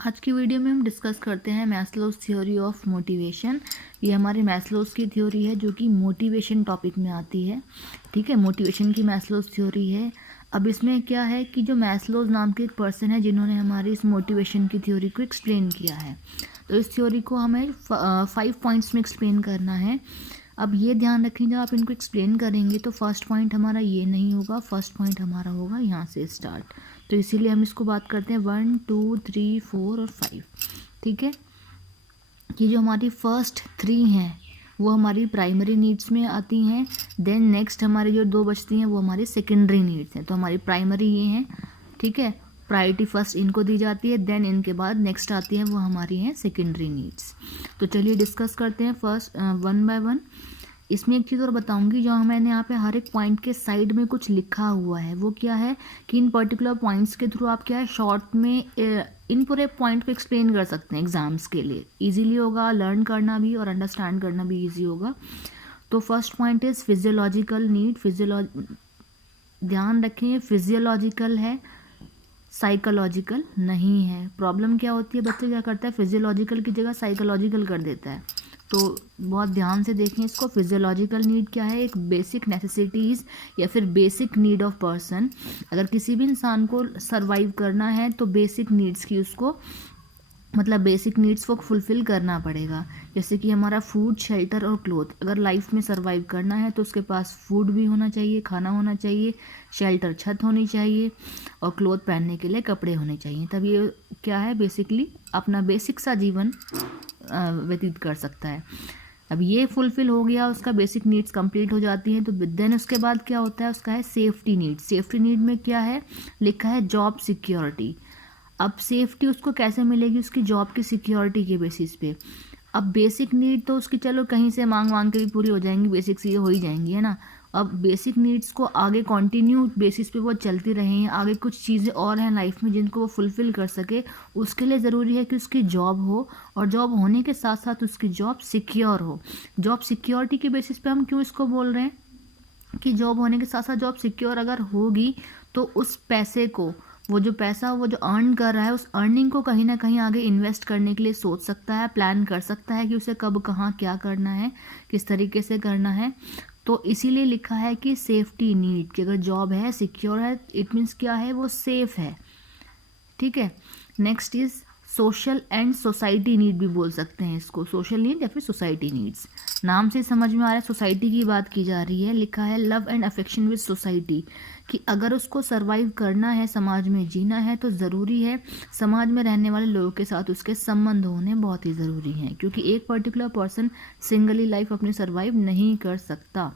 आज की वीडियो में हम डिस्कस करते हैं मैस्लोज थ्योरी ऑफ मोटिवेशन। ये हमारे मैस्लोज की थ्योरी है जो कि मोटिवेशन टॉपिक में आती है। ठीक है, मोटिवेशन की मैस्लोज थ्योरी है। अब इसमें क्या है कि जो मैस्लोज नाम के एक पर्सन है जिन्होंने हमारी इस मोटिवेशन की थ्योरी को एक्सप्लेन किया है। तो इस थ्योरी को हमें 5 पॉइंट्स में एक्सप्लेन करना है। अब ये ध्यान रखें, जब आप इनको एक्सप्लेन करेंगे तो फर्स्ट पॉइंट हमारा ये नहीं होगा, फर्स्ट पॉइंट हमारा होगा यहाँ से स्टार्ट। तो इसीलिए हम इसको बात करते हैं 1, 2, 3, 4 और 5। ठीक है, ये जो हमारी फर्स्ट 3 हैं वो हमारी प्राइमरी नीड्स में आती हैं। देन नेक्स्ट हमारी जो 2 बचती हैं वो हमारी सेकेंडरी नीड्स हैं। तो हमारी प्राइमरी ये हैं, ठीक है, प्रायोरिटी फर्स्ट इनको दी जाती है। देन इनके बाद नेक्स्ट आती है वो हमारी हैं सेकेंडरी नीड्स। तो चलिए डिस्कस करते हैं फर्स्ट 1 बाय 1। इसमें एक चीज़ और बताऊंगी, जो मैंने यहाँ पे हर एक पॉइंट के साइड में कुछ लिखा हुआ है वो क्या है कि इन पर्टिकुलर पॉइंट्स के थ्रू आप क्या है शॉर्ट में इन पूरे पॉइंट को एक्सप्लेन कर सकते हैं एग्जाम्स के लिए। इजीली होगा, लर्न करना भी और अंडरस्टैंड करना भी इजी होगा। तो first point is physiological need. ध्यान रखें, फिजियोलॉजिकल है, साइकोलॉजिकल नहीं है। प्रॉब्लम क्या होती है, बच्चे क्या करता है फिजियोलॉजिकल की जगह साइकोलॉजिकल कर देता है। तो बहुत ध्यान से देखें इसको। फिजियोलॉजिकल नीड क्या है, एक बेसिक नेसेसिटीज़ या फिर बेसिक नीड ऑफ पर्सन। अगर किसी भी इंसान को सरवाइव करना है तो बेसिक नीड्स की उसको मतलब बेसिक नीड्स को फुलफ़िल करना पड़ेगा। जैसे कि हमारा फूड, शेल्टर और क्लोथ। अगर लाइफ में सरवाइव करना है तो उसके पास फूड भी होना चाहिए, खाना होना चाहिए, शेल्टर छत होनी चाहिए और क्लोथ पहनने के लिए कपड़े होने चाहिए। तब ये क्या है बेसिकली अपना बेसिक सा जीवन व्यतीत कर सकता है। अब ये फुलफ़िल हो गया, उसका बेसिक नीड्स कंप्लीट हो जाती हैं। तो देन उसके बाद क्या होता है, उसका है सेफ्टी नीड। सेफ्टी नीड में क्या है लिखा है, जॉब सिक्योरिटी। अब सेफ्टी उसको कैसे मिलेगी, उसकी जॉब की सिक्योरिटी के बेसिस पे। अब बेसिक नीड तो उसकी चलो कहीं से मांग मांग के भी पूरी हो जाएंगी, बेसिक से हो ही जाएंगी, है ना। अब बेसिक नीड्स को आगे कंटिन्यू बेसिस पे वो चलती रहें, आगे कुछ चीज़ें और हैं लाइफ में जिनको वो फुलफ़िल कर सके, उसके लिए ज़रूरी है कि उसकी जॉब हो और जॉब होने के साथ साथ उसकी जॉब सिक्योर हो। जॉब सिक्योरिटी के बेसिस पे हम क्यों इसको बोल रहे हैं कि जॉब होने के साथ साथ जॉब सिक्योर अगर होगी तो उस पैसे को, वो जो पैसा वो जो अर्न कर रहा है उस अर्निंग को कहीं ना कहीं आगे इन्वेस्ट करने के लिए सोच सकता है, प्लान कर सकता है कि उसे कब कहाँ क्या करना है, किस तरीके से करना है। तो इसीलिए लिखा है कि सेफ्टी नीड, कि अगर जॉब है सिक्योर है इट मीन्स क्या है, वो सेफ है। ठीक है, next is social and society need भी बोल सकते हैं इसको, सोशल नीड या फिर सोसाइटी नीड्स। नाम से समझ में आ रहा है सोसाइटी की बात की जा रही है। लिखा है love and affection with society, कि अगर उसको सरवाइव करना है, समाज में जीना है, तो ज़रूरी है समाज में रहने वाले लोगों के साथ उसके संबंध होने बहुत ही ज़रूरी हैं, क्योंकि एक पर्टिकुलर पर्सन सिंगली लाइफ अपनी सरवाइव नहीं कर सकता।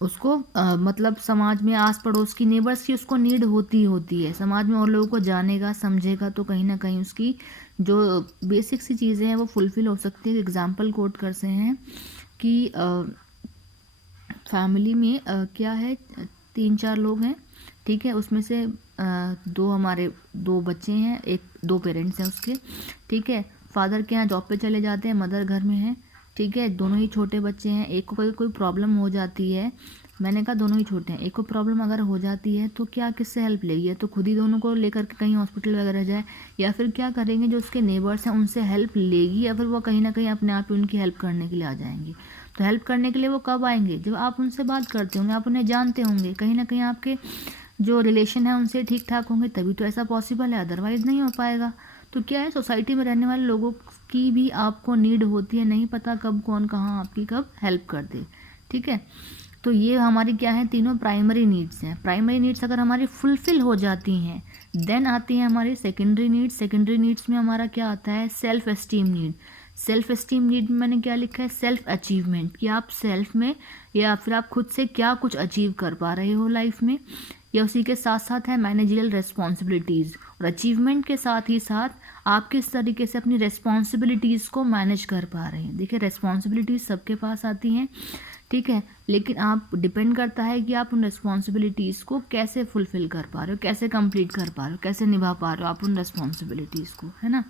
उसको मतलब समाज में आस पड़ोस की नेबर्स की उसको नीड होती है। समाज में और लोगों को जानेगा समझेगा तो कहीं ना कहीं उसकी जो बेसिक सी चीज़ें हैं वो फुलफ़िल हो सकती है। एग्जाम्पल कोट करते हैं कि फैमिली में क्या है 3-4 लोग हैं, ठीक है, उसमें से 2 हमारे 2 बच्चे हैं, 2 पेरेंट्स हैं उसके, ठीक है। फादर के यहाँ जॉब पे चले जाते हैं, मदर घर में है, ठीक है। दोनों ही छोटे बच्चे हैं। एक को कोई प्रॉब्लम हो जाती है, मैंने कहा दोनों ही छोटे हैं, एक को प्रॉब्लम अगर हो जाती है तो क्या किससे हेल्प लेगी, तो खुद ही दोनों को लेकर के कहीं हॉस्पिटल वगैरह जाए, या फिर क्या करेंगे जो उसके नेबर्स हैं उनसे हेल्प लेगी, या फिर वो कहीं ना कहीं अपने आप ही उनकी हेल्प करने के लिए आ जाएंगे। तो हेल्प करने के लिए वो कब आएंगे, जब आप उनसे बात करते होंगे, आप उन्हें जानते होंगे, कहीं ना कहीं आपके जो रिलेशन है उनसे ठीक ठाक होंगे, तभी तो ऐसा पॉसिबल है, अदरवाइज़ नहीं हो पाएगा। तो क्या है, सोसाइटी में रहने वाले लोगों की भी आपको नीड होती है, नहीं पता कब कौन कहाँ आपकी कब हेल्प कर दे। ठीक है, तो ये हमारी क्या है, तीनों प्राइमरी नीड्स हैं। प्राइमरी नीड्स अगर हमारी फुलफ़िल हो जाती हैं देन आती है हमारी सेकेंडरी नीड्स। सेकेंडरी नीड्स में हमारा क्या आता है, self esteem need. Self esteem need में मैंने क्या लिखा है, सेल्फ अचीवमेंट, कि आप सेल्फ में या फिर आप खुद से क्या कुछ अचीव कर पा रहे हो लाइफ में, या उसी के साथ साथ है मैनेजरियल रिस्पॉन्सिबिलिटीज़। और अचीवमेंट के साथ ही साथ आप किस तरीके से अपनी रिस्पॉन्सिबिलिटीज़ को मैनेज कर पा रहे हैं। देखिए रिस्पॉन्सिबिलिटीज़ सबके पास आती हैं, ठीक है, लेकिन आप डिपेंड करता है कि आप उन रिस्पॉन्सिबिलिटीज़ को कैसे फुलफ़िल कर पा रहे हो, कैसे कंप्लीट कर पा रहे हो, कैसे निभा पा रहे हो आप उन रिस्पॉन्सिबिलिटीज़ को, है ना।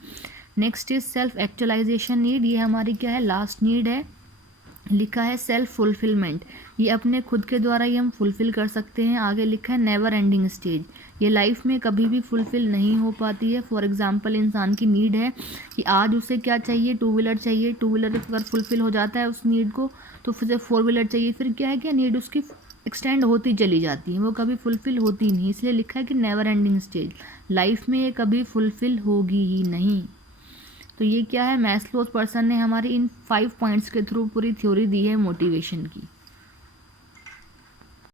Next is self actualization need. ये हमारी क्या है, लास्ट नीड है। लिखा है सेल्फ फुलफिलमेंट, ये अपने खुद के द्वारा ही हम फुलफिल कर सकते हैं। आगे लिखा है नेवर एंडिंग स्टेज, ये लाइफ में कभी भी फुलफिल नहीं हो पाती है। फॉर एग्जांपल इंसान की नीड है कि आज उसे क्या चाहिए, टू व्हीलर चाहिए, टू व्हीलर अगर फुलफिल हो जाता है उस नीड को तो फिर फोर व्हीलर चाहिए, फिर क्या है कि नीड उसकी एक्सटेंड होती चली जाती है, वो कभी फुलफिल होती नहीं। इसलिए लिखा है कि नेवर एंडिंग स्टेज, लाइफ में ये कभी फुलफिल होगी ही नहीं। तो ये क्या है, मैस्लोज पर्सन ने हमारी इन 5 पॉइंट्स के थ्रू पूरी थ्योरी दी है मोटिवेशन की।